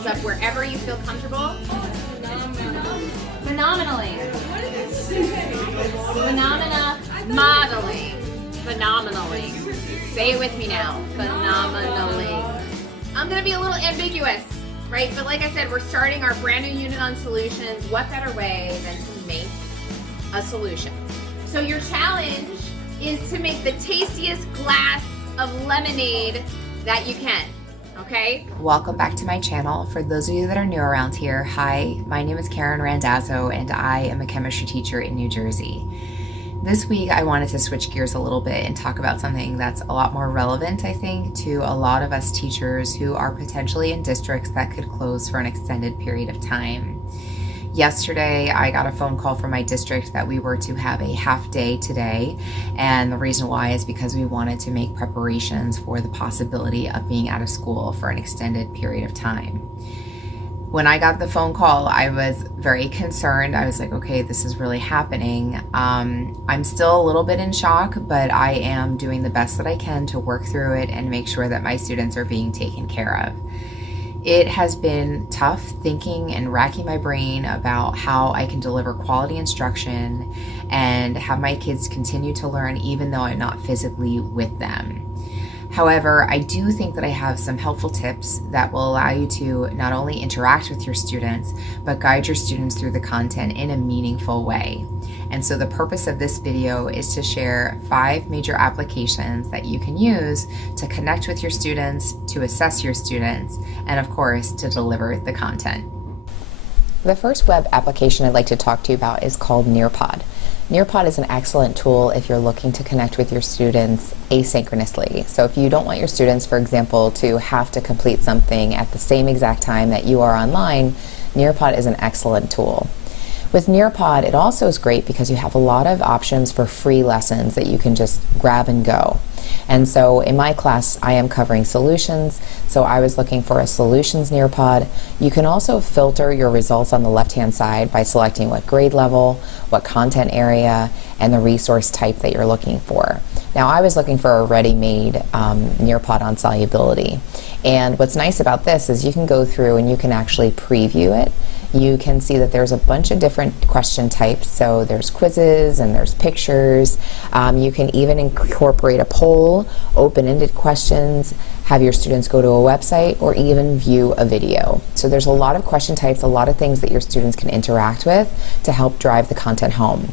thumbs up wherever you feel comfortable. Phenomenally. Phenomenally. Say it with me now. Phenomenally. I'm going to be a little ambiguous, right? But like I said, we're starting our brand new unit on solutions. What better way than to make a solution? So your challenge is to make the tastiest glass of lemonade that you can. Okay. Welcome back to my channel. For those of you that are new around here, hi, my name is Karen Randazzo and I am a chemistry teacher in New Jersey. This week I wanted to switch gears a little bit and talk about something that's a lot more relevant, I think, to a lot of us teachers who are potentially in districts that could close for an extended period of time. Yesterday, I got a phone call from my district that we were to have a half day today, and the reason why is because we wanted to make preparations for the possibility of being out of school for an extended period of time. When I got the phone call, I was very concerned. I was like, okay, this is really happening. I'm still a little bit in shock, but I am doing the best that I can to work through it and make sure that my students are being taken care of. It has been tough thinking and racking my brain about how I can deliver quality instruction and have my kids continue to learn even though I'm not physically with them. However, I do think that I have some helpful tips that will allow you to not only interact with your students, but guide your students through the content in a meaningful way. And so the purpose of this video is to share 5 major applications that you can use to connect with your students, to assess your students, and of course, to deliver the content. The first web application I'd like to talk to you about is called Nearpod. Nearpod is an excellent tool if you're looking to connect with your students asynchronously. So if you don't want your students, for example, to have to complete something at the same exact time that you are online, Nearpod is an excellent tool. With Nearpod, it also is great because you have a lot of options for free lessons that you can just grab and go. And so in my class, I am covering solutions, so I was looking for a solutions Nearpod. You can also filter your results on the left-hand side by selecting what grade level, what content area, and the resource type that you're looking for. Now, I was looking for a ready-made Nearpod on solubility. And what's nice about this is you can go through and you can actually preview it. You can see that there's a bunch of different question types. So there's quizzes and there's pictures. You can even incorporate a poll, open-ended questions, have your students go to a website, or even view a video. So there's a lot of question types, a lot of things that your students can interact with to help drive the content home.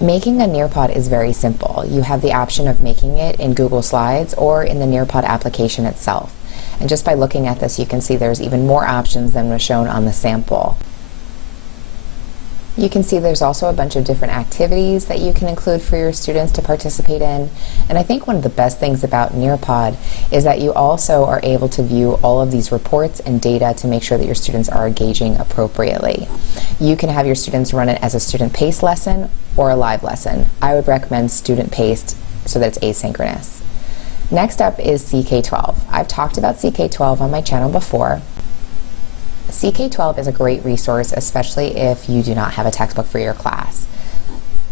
Making a Nearpod is very simple. You have the option of making it in Google Slides or in the Nearpod application itself. And just by looking at this, you can see there's even more options than was shown on the sample. You can see there's also a bunch of different activities that you can include for your students to participate in. And I think one of the best things about Nearpod is that you also are able to view all of these reports and data to make sure that your students are engaging appropriately. You can have your students run it as a student-paced lesson or a live lesson. I would recommend student-paced so that it's asynchronous. Next up is CK12. I've talked about CK12 on my channel before. CK12 is a great resource, especially if you do not have a textbook for your class.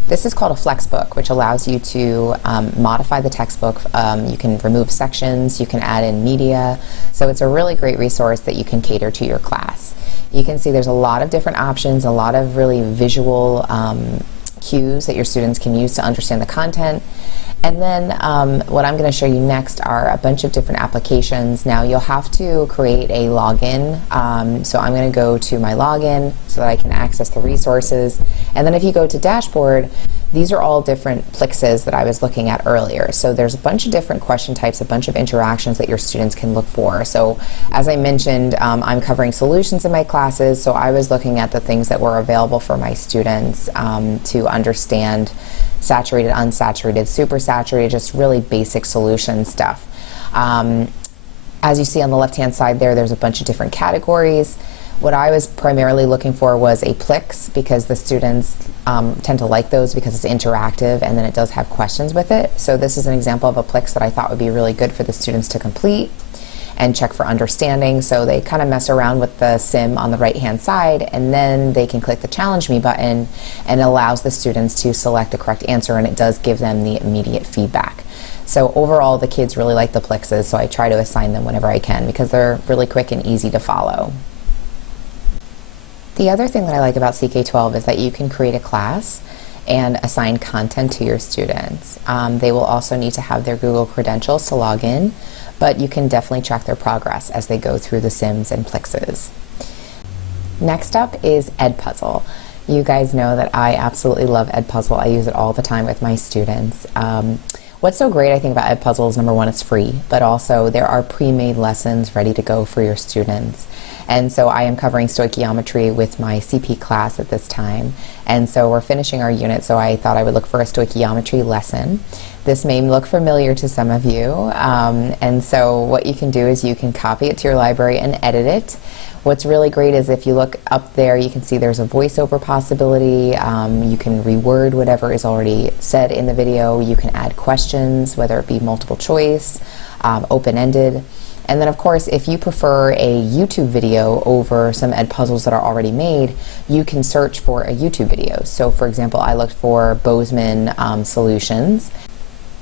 This is called a flexbook, which allows you to modify the textbook. You can remove sections, you can add in media, so it's a really great resource that you can cater to your class. You can see there's a lot of different options, a lot of really visual cues that your students can use to understand the content. And then what I'm going to show you next are a bunch of different applications. Now you'll have to create a login. So I'm going to go to my login so that I can access the resources. And then if you go to dashboard, these are all different plixes that I was looking at earlier. So there's a bunch of different question types, a bunch of interactions that your students can look for. So as I mentioned, I'm covering solutions in my classes. So I was looking at the things that were available for my students to understand saturated, unsaturated, supersaturated, just really basic solution stuff. As you see on the left-hand side there's a bunch of different categories. What I was primarily looking for was a Plix because the students tend to like those because it's interactive and then it does have questions with it. So this is an example of a Plix that I thought would be really good for the students to complete. and check for understanding. So they kind of mess around with the sim on the right hand side, and then they can click the Challenge Me button, and it allows the students to select the correct answer, and it does give them the immediate feedback. So overall, the kids really like the Plixes, so I try to assign them whenever I can because they're really quick and easy to follow. The other thing that I like about CK12 is that you can create a class and assign content to your students. They will also need to have their Google credentials to log in, but you can definitely track their progress as they go through the Sims and Plixes. Next up is Edie Puzzle. You guys know that I absolutely love Edie Puzzle. I use it all the time with my students. What's so great, I think, about Edie Puzzle is, number one, it's free, but also there are pre-made lessons ready to go for your students. And so I am covering stoichiometry with my CP class at this time. And so we're finishing our unit, so I thought I would look for a stoichiometry lesson. This may look familiar to some of you. And so what you can do is you can copy it to your library and edit it. What's really great is if you look up there, you can see there's a voiceover possibility. You can reword whatever is already said in the video. You can add questions, whether it be multiple choice, open-ended. And then, of course, if you prefer a YouTube video over some Edie Puzzles that are already made, you can search for a YouTube video. So, for example, I looked for Bozeman solutions.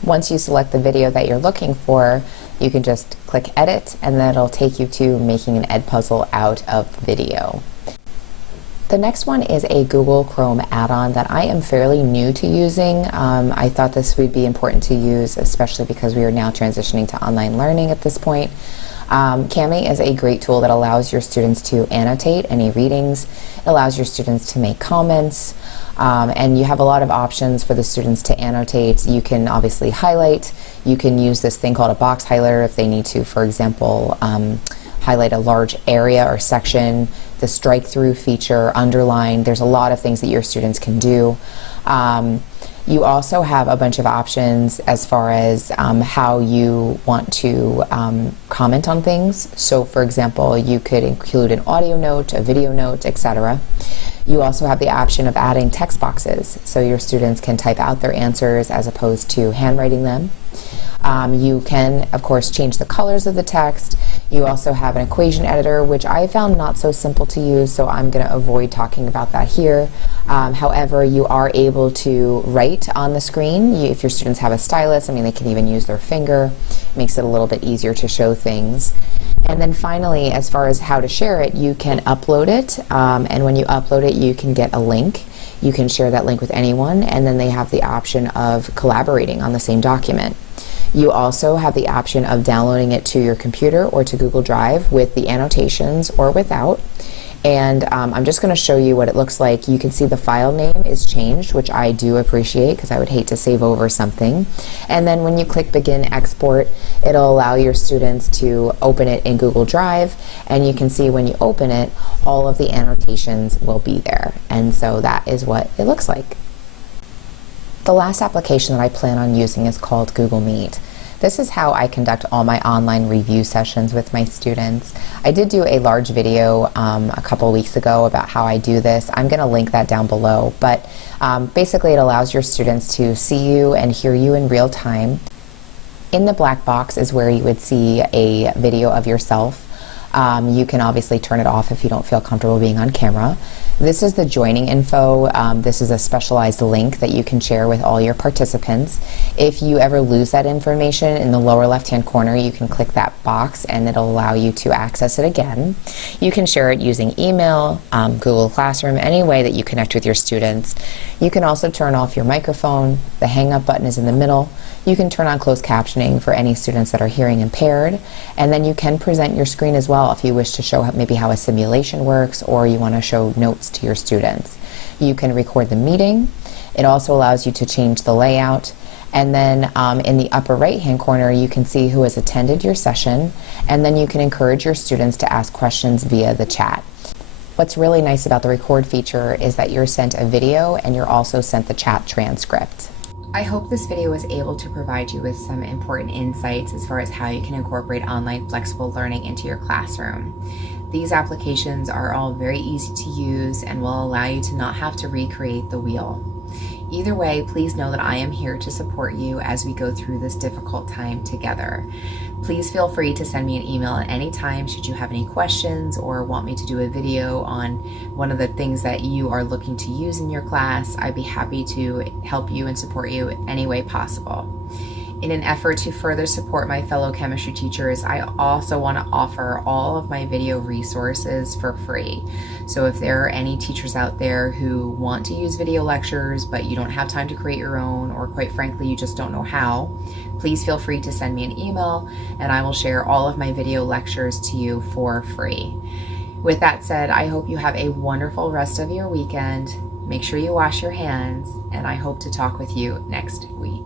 Once you select the video that you're looking for, you can just click Edit, and then it'll take you to making an Edie Puzzle out of video. The next one is a Google Chrome add-on that I am fairly new to using. I thought this would be important to use, especially because we are now transitioning to online learning at this point. Cami is a great tool that allows your students to annotate any readings. It allows your students to make comments, and you have a lot of options for the students to annotate. You can obviously highlight. You can use this thing called a box highlighter if they need to, for example, highlight a large area or section. The strike through feature, underline. There's a lot of things that your students can do. You also have a bunch of options as far as how you want to comment on things. So, for example, you could include an audio note, a video note, etc. You also have the option of adding text boxes, so your students can type out their answers as opposed to handwriting them. You can, of course, change the colors of the text. You also have an equation editor, which I found not so simple to use, so I'm going to avoid talking about that here. However, you are able to write on the screen. If your students have a stylus, I mean, they can even use their finger. It makes it a little bit easier to show things. And then finally, as far as how to share it, you can upload it, and when you upload it, you can get a link. You can share that link with anyone, and then they have the option of collaborating on the same document. You also have the option of downloading it to your computer or to Google Drive with the annotations or without. And I'm just going to show you what it looks like. You can see the file name is changed, which I do appreciate because I would hate to save over something. And then when you click Begin Export, it'll allow your students to open it in Google Drive. And you can see when you open it, all of the annotations will be there. And so that is what it looks like. The last application that I plan on using is called Google Meet. This is how I conduct all my online review sessions with my students. I did do a large video a couple weeks ago about how I do this. I'm going to link that down below, but basically it allows your students to see you and hear you in real time. In the black box is where you would see a video of yourself. You can obviously turn it off if you don't feel comfortable being on camera. This is the joining info. This is a specialized link that you can share with all your participants. If you ever lose that information, in the lower left-hand corner, you can click that box and it'll allow you to access it again. You can share it using email, Google Classroom, any way that you connect with your students. You can also turn off your microphone. The hang up button is in the middle. You can turn on closed captioning for any students that are hearing impaired, and then you can present your screen as well if you wish to show maybe how a simulation works or you want to show notes to your students. You can record the meeting. It also allows you to change the layout, and then in the upper right hand corner you can see who has attended your session, and then you can encourage your students to ask questions via the chat. What's really nice about the record feature is that you're sent a video and you're also sent the chat transcript. I hope this video was able to provide you with some important insights as far as how you can incorporate online flexible learning into your classroom. These applications are all very easy to use and will allow you to not have to recreate the wheel. Either way, please know that I am here to support you as we go through this difficult time together. Please feel free to send me an email at any time should you have any questions or want me to do a video on one of the things that you are looking to use in your class. I'd be happy to help you and support you any way possible. In an effort to further support my fellow chemistry teachers, I also want to offer all of my video resources for free. So if there are any teachers out there who want to use video lectures, but you don't have time to create your own, or quite frankly, you just don't know how, please feel free to send me an email and I will share all of my video lectures to you for free. With that said, I hope you have a wonderful rest of your weekend. Make sure you wash your hands, and I hope to talk with you next week.